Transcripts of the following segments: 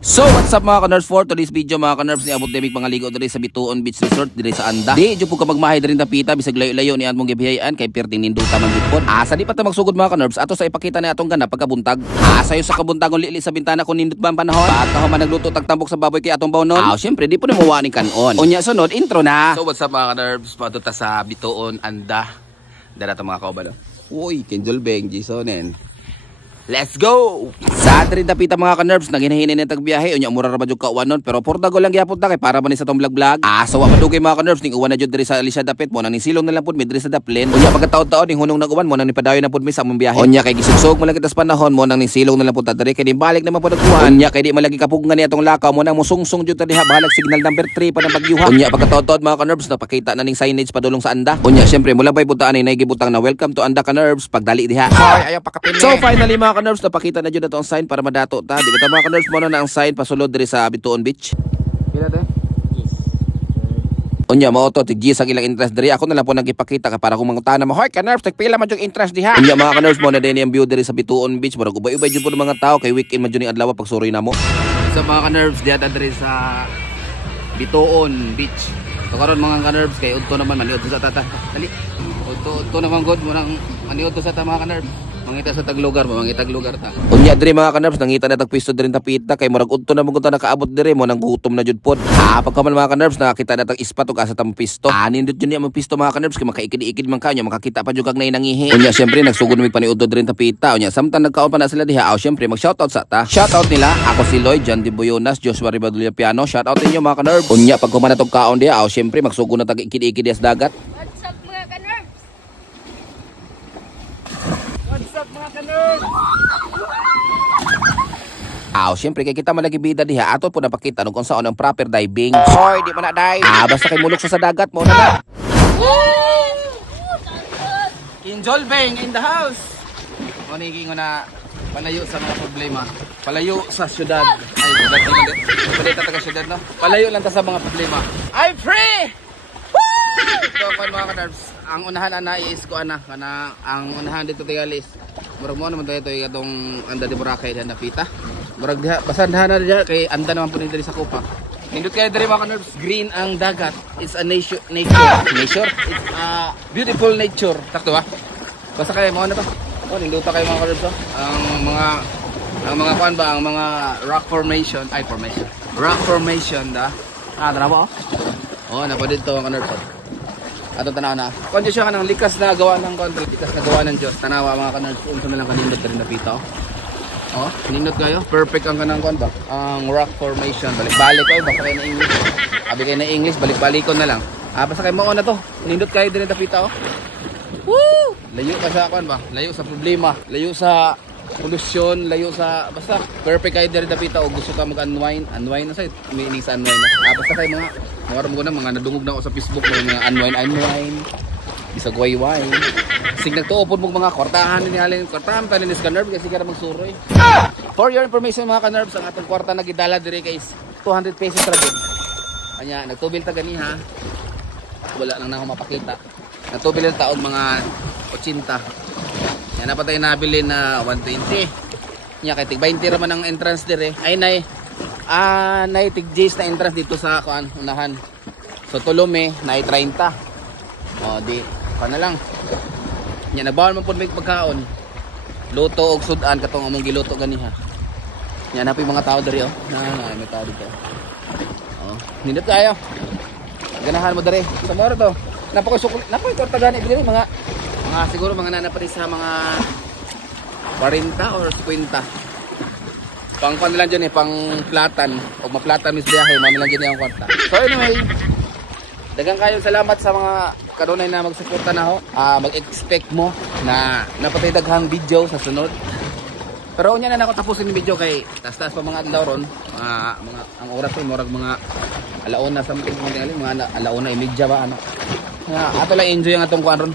So what's up mga ka-nerds, for today's video mga ka-nerds ni abot demig pangaligo diri sa Bituon Beach Resort diri sa Anda. Di jud ko magmahay diri tapita bisag layo-layo ni atmong gibihayan kay perting ninduta man jud pod. Sa di pa ta magsugod mga ka-nerds ato sa ipakita ni atong ganda pagkabuntag. Sayo sa kabuntagon lili sa bintana kun nindot ba ang panahon. Pagka man nagluto tagtambok sa baboy kay atong bawnon. Syempre di po ni mawani kanon. Unya sunod intro na. So what's up mga ka-nerds, pato ta sa Bituon Anda. Dara ta mga kaubalo. Uy, Kenjol Beng Jasonen. Let's go! Sa rin tapita mga ka-nerves, naginahinin ng tagbiyahe, unya mura ra ba jud kauwanon, pero portago lang gyapon ta kay para man ni sa tong vlog. So wa madugay mga ka-nerves ning uwan na jud diri sa Alicia Dapit mo nang ni silong na lang pud mi diri sa Daplin. Unya pagkataon-taon ning hunong nag-uwan mo nang ni padayon na pud mi sa among biyahe. Unya kay gisugsog mo lang kita sa panahon mo nang ni silong na lang pud ta diri kay di balik naman pud nagkuhan. Unya kay di malagi kapugngan ni atong lakaw mo nang musungsong jud ta diha bahalag signal number 3 pa nang bagyuha. Unya pagkataon-taon mga ka-nerves napakita na ning signage padulong sa Anda. Unya syempre mula bay butaan ni nagibutang na welcome to Anda ka-nerves pagdali diha. Hoy, ayaw pakapin. So finally mga ka-nerves napakita na jud ato ang sign para madato ta. Di ba ta mga ka-nerves mo na ang sign pasulod diri sa Bituon Beach. Pila ta? Yes. Unya mao to tig sa ilang interest diri ako na lang po nagipakita ka para kung mangutana mo hoy ka-nerves tagpila man jud interest diha. Unya mga ka-nerves mo na din yung view diri sa Bituon Beach murag ubay-ubay jud po mga tao kay weekend man jud ning adlaw pag suroy namo. So mga ka-nerves diha ta diri sa Bituon Beach. So karon mga ka-nerves kay udto naman maniud sa tata. Dali. Udto naman god mo nang maniud sa ta mga ka-nerves. Mangita sa taglugar mo, mangita taglugar ta. Unya diri mga ka-nerves nangita na tagpisto diri tapita kay murag udto na mungod ta nakaabot diri mo nang gutom na jud pod. Pagkaman mga ka-nerves nakakita na tag ispat ug asa ta mo pisto. Nindot jud niya mo pisto mga ka-nerves kay makaikid-ikid man kanyo makakita pa jud kag nay nangihi. Unya syempre nagsugod mi paniudto diri tapita. Unya samtang nagkaon pa na sila diha, syempre mag-shoutout sa ta. Shoutout nila ako si Lloyd, John Diboyonas, Joshua Ribadulia Piano. Shoutout ninyo mga ka-nerves. Unya pagkuman na tog kaon diha, syempre magsugod na tag ikid-ikid sa dagat. What's up mga ka-nerves? What's up mga ka-nerds? Syempre kay kita malagi bida diha ato po napakita kung saan ang proper diving. Hoy, di man na dive. Basta kay mulok sa dagat mo na. Kenjol Beng in the house. Moniging na palayo sa mga problema. Palayo sa syudad. Ay, syudad din. Balita taga syudad no. Palayo lang ta sa mga problema. I'm free. So, mga ka-nerves, ang unahan ana is ko ana kana ang unahan dito tigalis. Murag mo naman tayo itong Anda de Boracay na napita. Murag diha basandahan na diha kay Anda naman po diri sa Kupa. Nindot kayo diri mga ka-nerves, green ang dagat. It's a nature. It's a beautiful nature. Sakto ba? Basta kayo mo na to. Nindot kayo mga ka-nerves ang mga kuan ba ang mga rock formation, rock formation da. Tara mo. Napa dito mga ka-nerves. Ato tanaw na. Kung siya kanang likas na gawa ng kontra, likas na gawa ng Diyos. Tanawa mga ka-nerds, unsa man lang kanindot rin napita. Nindot kayo. Perfect ang kanang kon ba? Ang rock formation. Balik-balik kayo basta kayo na English. Abi kayo na English, balik-balikon na lang. Basta kayo mao na to. Nindot kayo din napita Woo! Layo ka sa kon ba? Layo sa problema, layo sa pollution, layo sa basta perfect kayo din napita o gusto ka mag-unwind na sa meaning sa unwind na. Basta kayo mga mo na mga nadungog na ako sa Facebook mga unwind bisag wayway sig nagtuopod mo mga kwartahan ni alin kwartahan pa ni ka-nerve kasi kara magsuroy. For your information mga ka-nerves ang atong kwarta na gidala diri kay 200 pesos ra gid. Anya nagtubil ta gani ha. Wala lang na ako mapakita. Nagtubil ta og mga 80. Yan na pa tayo nabili na 120. Nya kay tig 20 ra man ang entrance dire. Ay nay tig J's na entrance dito sa kuan unahan. So tulome na 30. Di na lang. Nya nagbawal man pud may pagkaon. Luto og sudan katong among giluto ganiha. Nya napoy mga tao diri may tao dito. Nindot kayo. Ganahan mo diri. Sa moro to. Napoy torta gani diri mga siguro mga nanapari sa mga 40 or 50. Pang pan lang dyan pang platan o maplatan mis biyahe, mami lang dyan yung kwarta. So anyway, dagang kayo salamat sa mga kanunay na magsuporta na ho. Mag-expect mo na napatay daghang video sa sunod. Pero unya na ako tapusin yung video kay taas-taas pa mga adlaw ron. Ang oras ko murag mga alauna something mga alauna imidya ba ano. Ato lang enjoy ang atong kuan ron.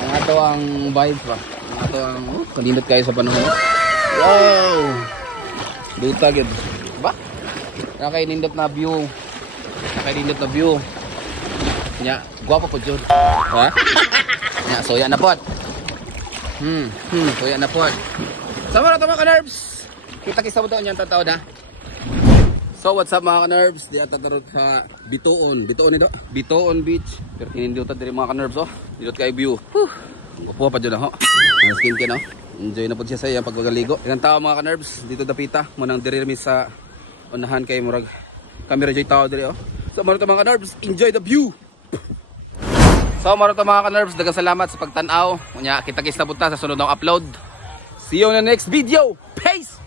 Ang ato ang vibes ba. Ang ato ang kanindot kayo sa panahon. Wow! Duta gid. Ba? Nakainindot na view. Nya, guwapo po jud. Ha? Nya, soya na pod. Soya na pod. Sama na to mga ka-nerves. Kita-kita mo daw niyan tataw da. So what's up mga ka-nerves? Di ata tarot sa Bituon. Bituon nito? Bituon Beach. Pero hinindota diri mga ka-nerves oh. Dito kay view. Ang gupo pa dyan ho. Ang skin kin oh. Enjoy na po siya sa iya pagkagaligo. Ilang tao mga ka-nerves. Dito dapita. Munang diri mi sa unahan kay murag camera joy tao diri oh. So mga mga ka-nerves, enjoy the view. So mga ka-nerves, daghang salamat sa pagtan-aw. Unya kita-kits na punta sa sunod ng upload. See you on the next video. Peace.